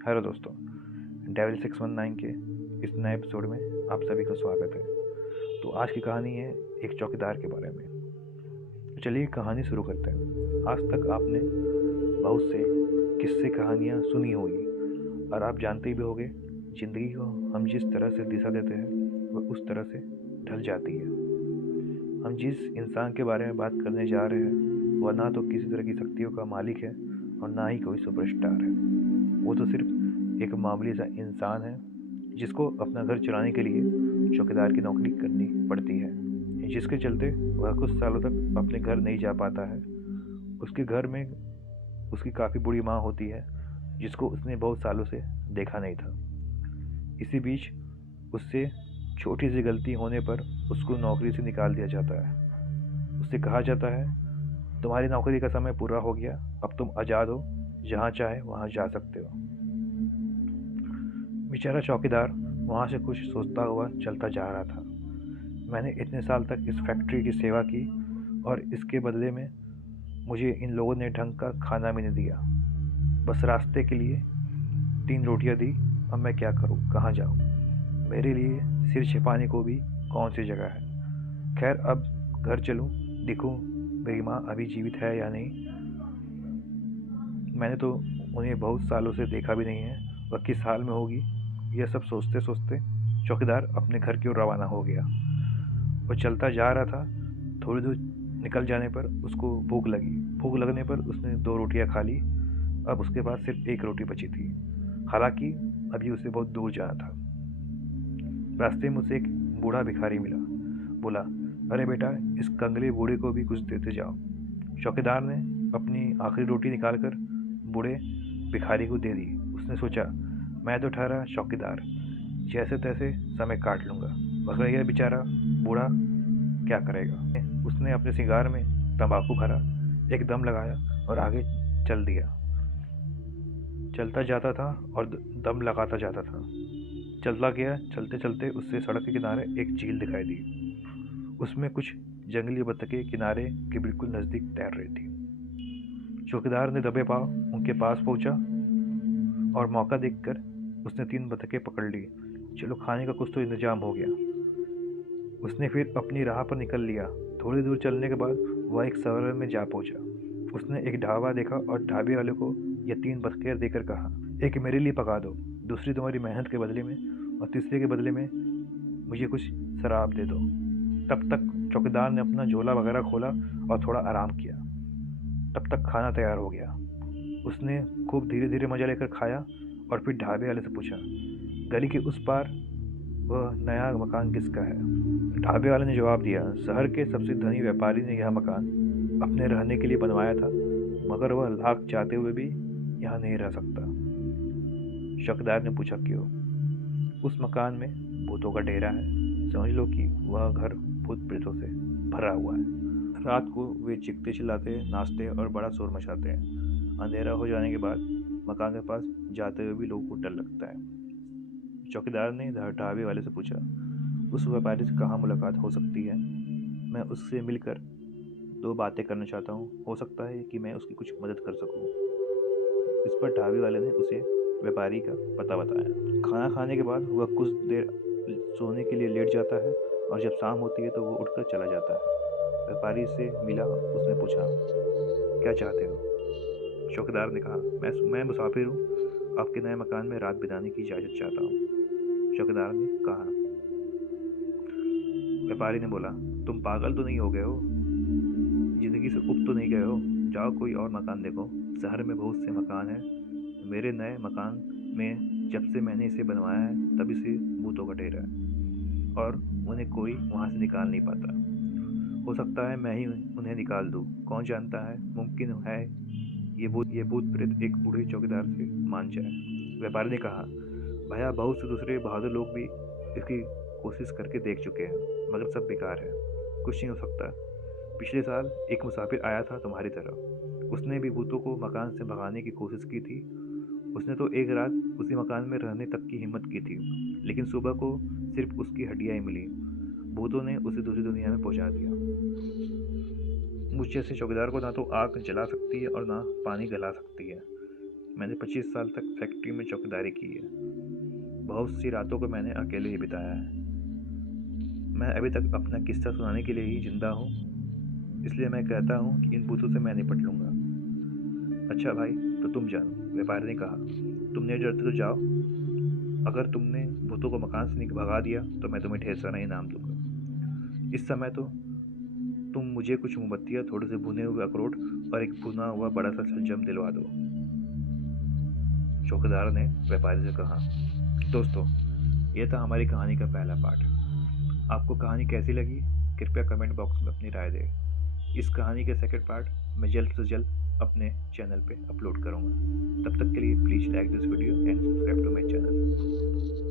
Hello दोस्तों, devil 619 के इस नए एपिसोड में आप सभी का स्वागत है। तो आज की कहानी है एक चौकीदार के बारे में। तो चलिए कहानी शुरू करते हैं। आज तक आपने बहुत से किस्से कहानियाँ सुनी होगी और आप जानते भी होंगे, ज़िंदगी को हम जिस तरह से दिशा देते हैं वह उस तरह से ढल जाती है। हम जिस इंसान के बारे में बात करने जा रहे हैं वह ना तो किसी तरह की शक्तियों का मालिक है और ना ही कोई सुपरस्टार है। वो तो सिर्फ एक मामूली सा इंसान है जिसको अपना घर चलाने के लिए चौकीदार की नौकरी करनी पड़ती है, जिसके चलते वह कुछ सालों तक अपने घर नहीं जा पाता है। उसके घर में उसकी काफ़ी बूढ़ी माँ होती है जिसको उसने बहुत सालों से देखा नहीं था। इसी बीच उससे छोटी सी गलती होने पर उसको नौकरी से निकाल दिया जाता है। उससे कहा जाता है, तुम्हारी नौकरी का समय पूरा हो गया, अब तुम आज़ाद हो, जहाँ चाहे वहाँ जा सकते हो। बेचारा चौकीदार वहाँ से कुछ सोचता हुआ चलता जा रहा था। मैंने इतने साल तक इस फैक्ट्री की सेवा की और इसके बदले में मुझे इन लोगों ने ढंग का खाना भी नहीं दिया। बस रास्ते के लिए 3 रोटियां दी। अब मैं क्या करूं, कहाँ जाऊं? मेरे लिए सिर छिपाने को भी कौन सी जगह है? खैर, अब घर चलूं, दिखूं मेरी माँ अभी जीवित है या नहीं। मैंने तो उन्हें बहुत सालों से देखा भी नहीं है, वह किस हाल में होगी। यह सब सोचते सोचते चौकीदार अपने घर की ओर रवाना हो गया। वह चलता जा रहा था। थोड़ी दूर निकल जाने पर उसको भूख लगी। भूख लगने पर उसने 2 रोटियां खा ली। अब उसके पास सिर्फ 1 रोटी बची थी। हालांकि अभी उसे बहुत दूर जाना था। रास्ते में उसे एक बूढ़ा भिखारी मिला। बोला, अरे बेटा, इस कंगले बूढ़े को भी कुछ देते जाओ। चौकीदार ने अपनी आखिरी रोटी निकालकर बूढ़े भिखारी को दे दी। उसने सोचा, मैं तो ठहरा चौकीदार, जैसे तैसे समय काट लूँगा, मगर यह बेचारा बूढ़ा क्या करेगा। उसने अपने सिगार में तंबाकू भरा, एक दम लगाया और आगे चल दिया। चलता जाता था और दम लगाता जाता था। चलता गया। चलते चलते उससे सड़क के किनारे एक झील दिखाई दी। उसमें कुछ जंगली बत्तखें किनारे के बिल्कुल नज़दीक तैर रही थी। चौकीदार ने दबे पांव उनके पास पहुंचा और मौका देखकर उसने 3 बत्तखें पकड़ ली। चलो, खाने का कुछ तो इंतजाम हो गया। उसने फिर अपनी राह पर निकल लिया। थोड़ी दूर चलने के बाद वह एक शहर में जा पहुंचा। उसने एक ढाबा देखा और ढाबे वाले को यह 3 बत्तखें देकर कहा, एक मेरे लिए पका दो, दूसरी तुम्हारी मेहनत के बदले में और तीसरे के बदले में मुझे कुछ शराब दे दो। तब तक चौकीदार ने अपना झोला वगैरह खोला और थोड़ा आराम किया। तब तक खाना तैयार हो गया। उसने खूब धीरे धीरे मजा लेकर खाया और फिर ढाबे वाले से पूछा, गली के उस पार वह नया मकान किसका है? ढाबे वाले ने जवाब दिया, शहर के सबसे धनी व्यापारी ने यह मकान अपने रहने के लिए बनवाया था, मगर वह लाख चाहते हुए भी यहाँ नहीं रह सकता। चौकीदार ने पूछा, क्यों? उस मकान में भूतों का डेरा है। समझ लो कि वह घर भूत प्रेतों से भरा हुआ है। रात को वे चीखते चिल्लाते, नाचते और बड़ा शोर मचाते हैं। अंधेरा हो जाने के बाद मकान के पास जाते हुए भी लोगों को डर लगता है। चौकीदार ने ढाबे वाले से पूछा, उस व्यापारी से कहाँ मुलाकात हो सकती है? मैं उससे मिलकर 2 बातें करना चाहता हूँ, हो सकता है कि मैं उसकी कुछ मदद कर सकूँ। इस पर ढाबे वाले ने उसे व्यापारी का पता बताया। खाना खाने के बाद वह कुछ देर सोने के लिए लेट जाता है और जब शाम होती है तो वह उठकर चला जाता है। व्यापारी से मिला। उसने पूछा, क्या चाहते हो? चौकीदार ने कहा, मैं मुसाफिर हूँ, आपके नए मकान में रात बिताने की इजाज़त चाहता हूँ। चौकीदार ने कहा। व्यापारी ने बोला, तुम पागल तो नहीं हो गए हो? जिंदगी से उब तो नहीं गए हो? जाओ कोई और मकान देखो, शहर में बहुत से मकान हैं। मेरे नए मकान में जब से मैंने इसे बनवाया है तभी से भूतों का डेरा है और उन्हें कोई वहाँ से निकाल नहीं पाता। हो सकता है मैं ही उन्हें निकाल दूँ, कौन जानता है, मुमकिन है ये भूत प्रेत एक बूढ़े चौकीदार से मान जाए। व्यापारी ने कहा, भैया, बहुत से दूसरे बहादुर लोग भी इसकी कोशिश करके देख चुके हैं, मगर सब बेकार है, कुछ नहीं हो सकता। पिछले साल एक मुसाफिर आया था तुम्हारी तरह, उसने भी भूतों को मकान से भगाने की कोशिश की थी। उसने तो एक रात उसी मकान में रहने तक की हिम्मत की थी, लेकिन सुबह को सिर्फ उसकी हड्डियां ही मिली। भूतों ने उसे दूसरी दुनिया में पहुंचा दिया। मुझ जैसे चौकीदार को ना तो आग जला सकती है और ना पानी गला सकती है। मैंने 25 साल तक फैक्ट्री में चौकीदारी की है। बहुत सी रातों को मैंने अकेले ही बिताया है। मैं अभी तक अपना किस्सा सुनाने के लिए ही जिंदा हूँ, इसलिए मैं कहता हूँ कि इन भूतों से मैं निपट लूँगा। अच्छा भाई, तो तुम जानो, व्यापारी ने कहा। तुम नहीं डरते तो जाओ। अगर तुमने भूतों को मकान से भगा दिया तो मैं तुम्हें ढेर सारा इनाम दूंगा। इस समय तो तुम मुझे कुछ मोमबत्तियाँ, थोड़े से भुने हुए अखरोट और एक भुना हुआ बड़ा सा सलजम दिलवा दो। चौकीदार ने व्यापारी से कहा। दोस्तों, यह था हमारी कहानी का पहला पार्ट। आपको कहानी कैसी लगी? कृपया कमेंट बॉक्स में अपनी राय दें। इस कहानी के सेकंड पार्ट मैं जल्द से जल्द अपने चैनल पे अपलोड करूँगा। तब तक के लिए please like this video and subscribe to my channel.